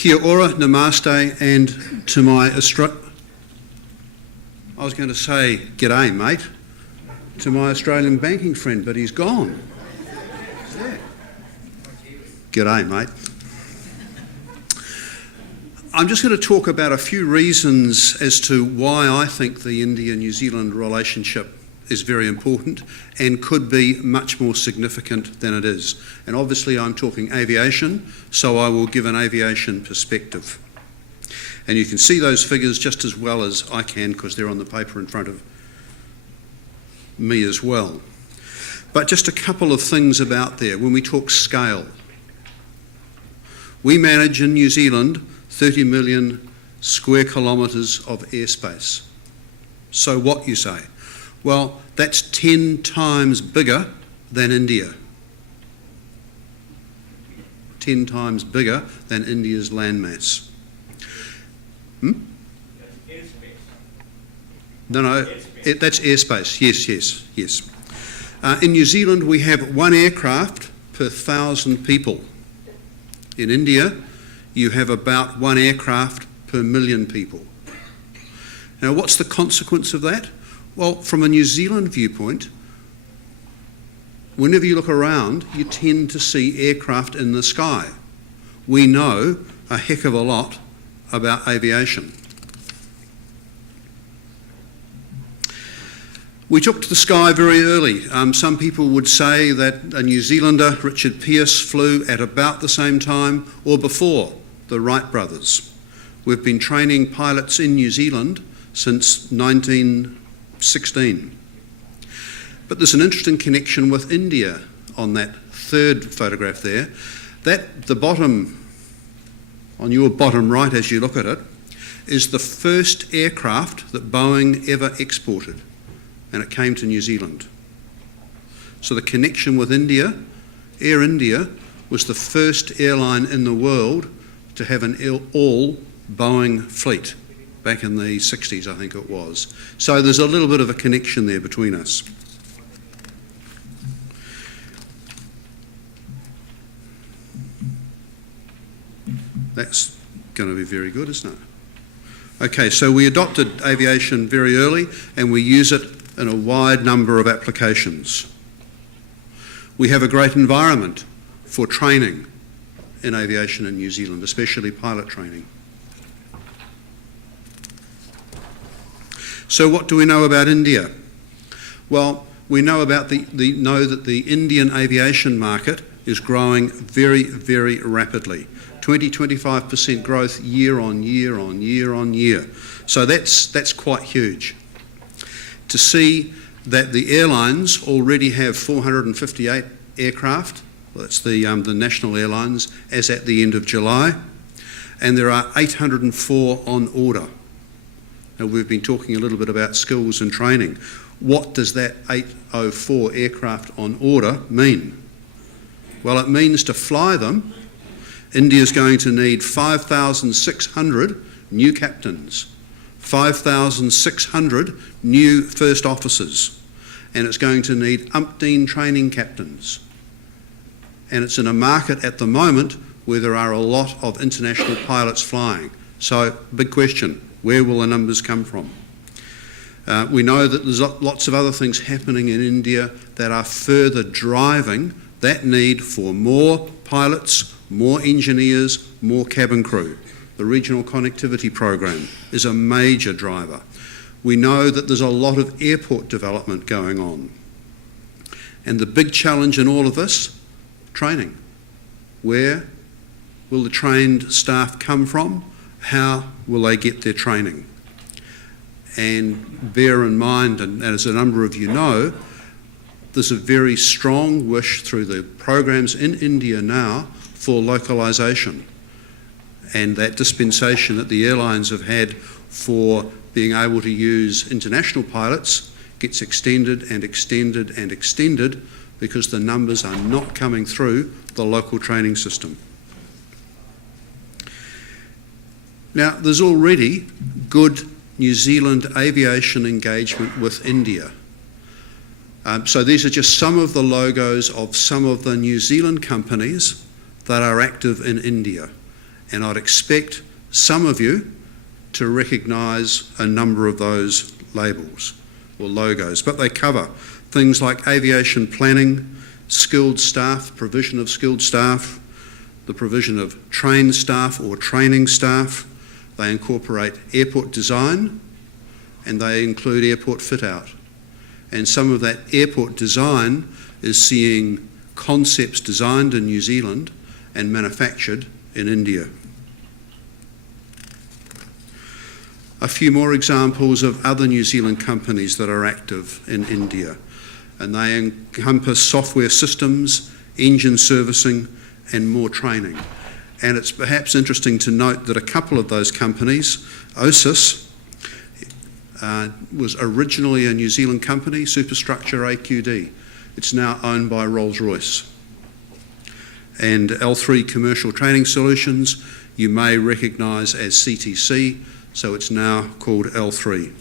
Kia ora, namaste, and to my I was going to say g'day, mate, to my Australian banking friend, but he's gone. G'day, mate. I'm just going to talk about a few reasons as to why I think the India-New Zealand relationship is very important and could be much more significant than it is. And obviously I'm talking aviation, so I will give an aviation perspective. And you can see those figures just as well as I can because they're on the paper in front of me as well. But just a couple of things about there. When we talk scale, we manage in New Zealand 30 million square kilometres of airspace. So what, you say? Well, that's 10 times bigger than India. 10 times bigger than India's landmass. That's airspace. No, that's airspace. Yes. In New Zealand, we have one aircraft per 1,000 people. In India, you have about one aircraft per million people. Now, what's the consequence of that? Well, from a New Zealand viewpoint, whenever you look around, you tend to see aircraft in the sky. We know a heck of a lot about aviation. We took to the sky very early. Some people would say that a New Zealander, Richard Pearce, flew at about the same time or before the Wright brothers. We've been training pilots in New Zealand since 1916. But there's an interesting connection with India on that third photograph there. That, the bottom, on your bottom right as you look at it, is the first aircraft that Boeing ever exported, and it came to New Zealand. So the connection with India, Air India, was the first airline in the world to have an all Boeing fleet back in the 60s, I think it was. So there's a little bit of a connection there between us. That's going to be very good, isn't it? Okay, so we adopted aviation very early and we use it in a wide number of applications. We have a great environment for training in aviation in New Zealand, especially pilot training. So what do we know about India? Well, we know about that the Indian aviation market is growing very, very rapidly. 20-25% growth year on year. So that's quite huge. To see that the airlines already have 458 aircraft, well, that's the national airlines, as at the end of July, and there are 804 on order. Now, we've been talking a little bit about skills and training. What does that 804 aircraft on order mean? Well, it means to fly them, India's going to need 5,600 new captains, 5,600 new first officers, and it's going to need umpteen training captains. And it's in a market at the moment where there are a lot of international pilots flying. So, big question, where will the numbers come from? We know that there's lots of other things happening in India that are further driving that need for more pilots, more engineers, more cabin crew. The regional connectivity program is a major driver. We know that there's a lot of airport development going on. And the big challenge in all of this, training. Where will the trained staff come from? How will they get their training? And bear in mind, and as a number of you know, there's a very strong wish through the programs in India now for localisation. And that dispensation that the airlines have had for being able to use international pilots gets extended and extended and extended because the numbers are not coming through the local training system. Now, there's already good New Zealand aviation engagement with India. So these are just some of the logos of some of the New Zealand companies that are active in India. And I'd expect some of you to recognise a number of those labels or logos, but they cover things like aviation planning, skilled staff, provision of skilled staff, the provision of trained staff or training staff. They incorporate airport design, and they include airport fit-out. And some of that airport design is seeing concepts designed in New Zealand and manufactured in India. A few more examples of other New Zealand companies that are active in India, and they encompass software systems, engine servicing, and more training. And it's perhaps interesting to note that a couple of those companies, OSIS, was originally a New Zealand company, Superstructure AQD. It's now owned by Rolls-Royce. And L3 Commercial Training Solutions, you may recognise as CTC, so it's now called L3.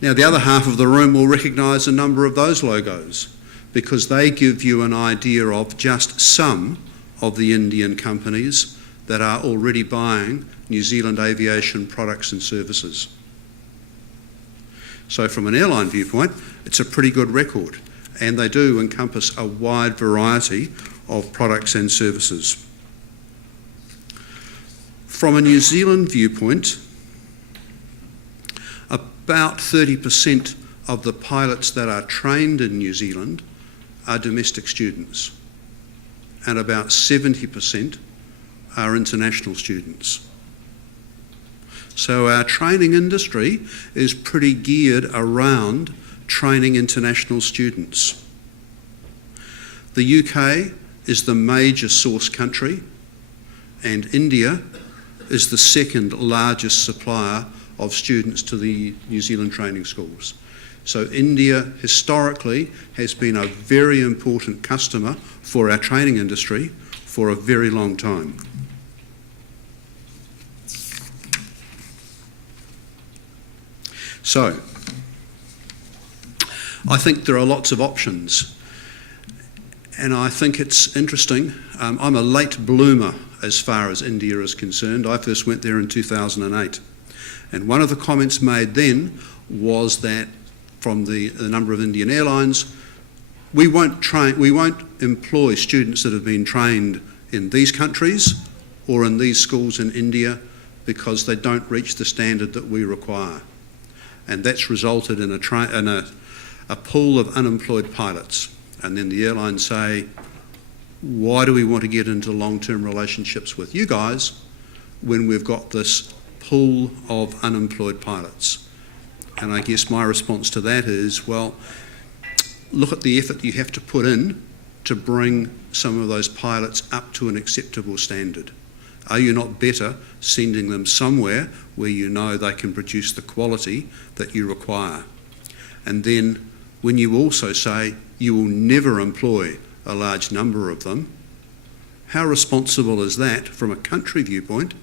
Now, the other half of the room will recognise a number of those logos because they give you an idea of just some of the Indian companies that are already buying New Zealand aviation products and services. So from an airline viewpoint, it's a pretty good record, and they do encompass a wide variety of products and services. From a New Zealand viewpoint, about 30% of the pilots that are trained in New Zealand are domestic students, and about 70% are international students. So our training industry is pretty geared around training international students. The UK is the major source country, and India is the second largest supplier of students to the New Zealand training schools. So India historically has been a very important customer for our training industry for a very long time. So, I think there are lots of options, and I think it's interesting. I'm a late bloomer as far as India is concerned. I first went there in 2008, and one of the comments made then was that from the number of Indian airlines, we won't employ students that have been trained in these countries or in these schools in India because they don't reach the standard that we require. And that's resulted in a pool of unemployed pilots. And then the airlines say, why do we want to get into long-term relationships with you guys when we've got this pool of unemployed pilots? And I guess my response to that is, well, look at the effort you have to put in to bring some of those pilots up to an acceptable standard. Are you not better sending them somewhere where you know they can produce the quality that you require? And then when you also say you will never employ a large number of them, how responsible is that from a country viewpoint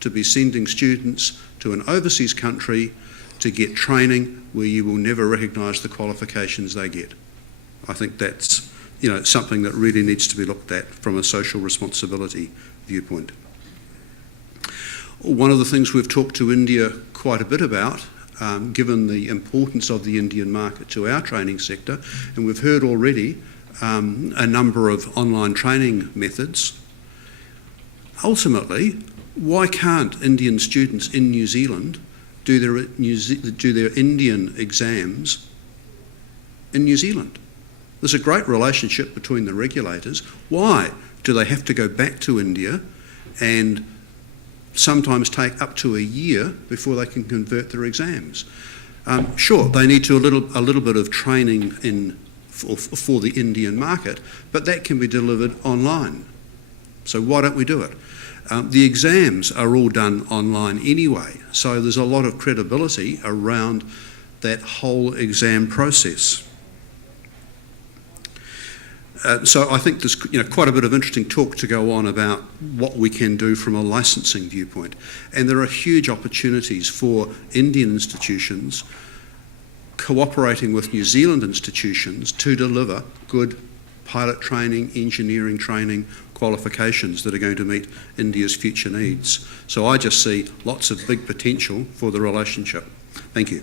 to be sending students to an overseas country to get training where you will never recognise the qualifications they get? I think that's something that really needs to be looked at from a social responsibility viewpoint. One of the things we've talked to India quite a bit about, given the importance of the Indian market to our training sector, and we've heard already a number of online training methods. Ultimately, why can't Indian students in New Zealand do their Indian exams in New Zealand? There's a great relationship between the regulators. Why do they have to go back to India and sometimes take up to a year before they can convert their exams? Sure, they need to a little bit of training for the Indian market, but that can be delivered online. So why don't we do it? The exams are all done online anyway, so there's a lot of credibility around that whole exam process. So I think there's quite a bit of interesting talk to go on about what we can do from a licensing viewpoint. And there are huge opportunities for Indian institutions cooperating with New Zealand institutions to deliver good pilot training, engineering training, qualifications that are going to meet India's future needs. So I just see lots of big potential for the relationship. Thank you.